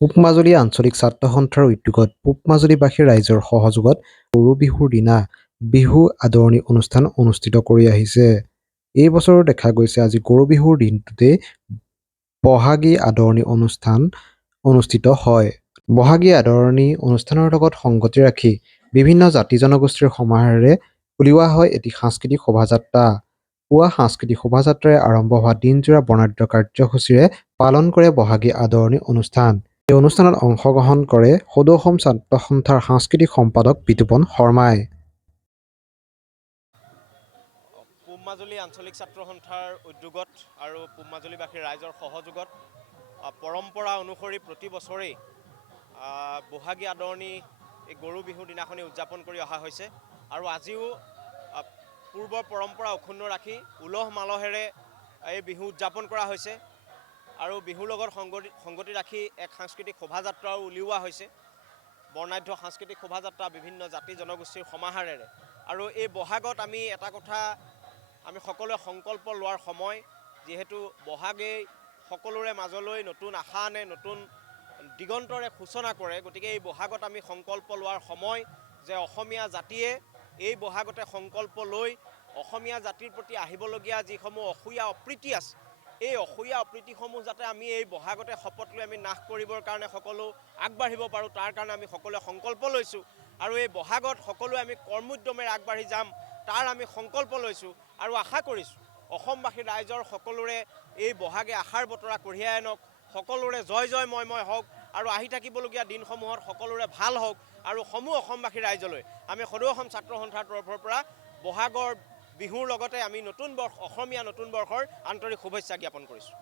পূব মাজুলী আঞ্চলিক ছাত্ৰ সন্থাৰ উদ্যোগত পূব মাজুলীবাসী ৰাইজৰ সহযোগত গৰু বিহুৰ দিনা বিহু আদৰণি অনুষ্ঠান অনুষ্ঠিত কৰি আহিছে। এই বছৰো দেখা গৈছে আজি গৰু বিহুৰ দিনটোতে বহাগী আদৰণি অনুষ্ঠান অনুষ্ঠিত হয়। বহাগী আদৰণি অনুষ্ঠানৰ লগত সংগতি ৰাখি বিভিন্ন জাতি জনগোষ্ঠীৰ সমাহাৰেৰে উলিওৱা হয় এটি সাংস্কৃতিক শোভাযাত্ৰা। পুৱা সাংস্কৃতিক শোভাযাত্ৰাৰে আৰম্ভ হোৱা দিনজোৰা বৰ্ণাঢ্য কাৰ্যসূচীৰে পালন কৰে বহাগী আদৰণি অনুষ্ঠান। এই অনুষ্ঠানত অংশগ্ৰহণ কৰে সদৌ অসম ছাত্ৰ সন্থাৰ সাংস্কৃতিক সম্পাদক বিতুপন শৰ্মাই। পূব মাজুলী আঞ্চলিক ছাত্ৰ সন্থাৰ উদ্যোগত আৰু পূব মাজুলীবাসীৰ ৰাইজৰ সহযোগত পৰম্পৰা অনুসৰি প্ৰতি বছৰেই বহাগী আদৰণি এই গৰু বিহুৰ দিনাখনি উদযাপন কৰি অহা হৈছে আৰু আজিও পূৰ্বৰ পৰম্পৰা অক্ষুণ্ণ ৰাখি উলহ মালহেৰে এই বিহু উদযাপন কৰা হৈছে আৰু বিহুৰ লগত সংগতি ৰাখি এক সাংস্কৃতিক শোভাযাত্ৰাও উলিওৱা হৈছে। বৰ্ণাঢ্য সাংস্কৃতিক শোভাযাত্ৰা বিভিন্ন জাতি জনগোষ্ঠীৰ সমাহাৰেৰে। আৰু এই বহাগত আমি এটা কথা আমি সকলোৱে সংকল্প লোৱাৰ সময়, যিহেতু বহাগেই সকলোৰে মাজলৈ নতুন আশা আনে, নতুন দিগন্তৰে সূচনা কৰে। গতিকে এই বহাগত আমি সংকল্প লোৱাৰ সময় যে অসমীয়া জাতিয়ে এই বহাগতে সংকল্প লৈ অসমীয়া জাতিৰ প্ৰতি আহিবলগীয়া যিসমূহ অসূয়া অপ্ৰীতি আছে, এই অসূয়া অপ্ৰীতিসমূহ যাতে আমি এই বহাগতে শপত লৈ আমি নাশ কৰিবৰ কাৰণে সকলো আগবাঢ়িব পাৰোঁ, তাৰ কাৰণে আমি সকলোৱে সংকল্প লৈছোঁ। আৰু এই বহাগত সকলোৱে আমি কৰ্মোদ্যমেৰে আগবাঢ়ি যাম, তাৰ আমি সংকল্প লৈছোঁ আৰু আশা কৰিছোঁ অসমবাসী ৰাইজৰ সকলোৰে এই বহাগে আশাৰ বতৰা কঢ়িয়াই আনক, সকলোৰে জয় জয় ময় হওক আৰু আহি থাকিবলগীয়া দিনসমূহত সকলোৰে ভাল হওক। আৰু সমূহ অসমবাসী ৰাইজলৈ আমি সদৌ অসম ছাত্ৰ সন্থাৰ তৰফৰ পৰা বহাগৰ বিহুৰ লগতে আমি অসমীয়া নতুন বৰ্ষৰ আন্তৰিক শুভেচ্ছা জ্ঞাপন কৰিছোঁ।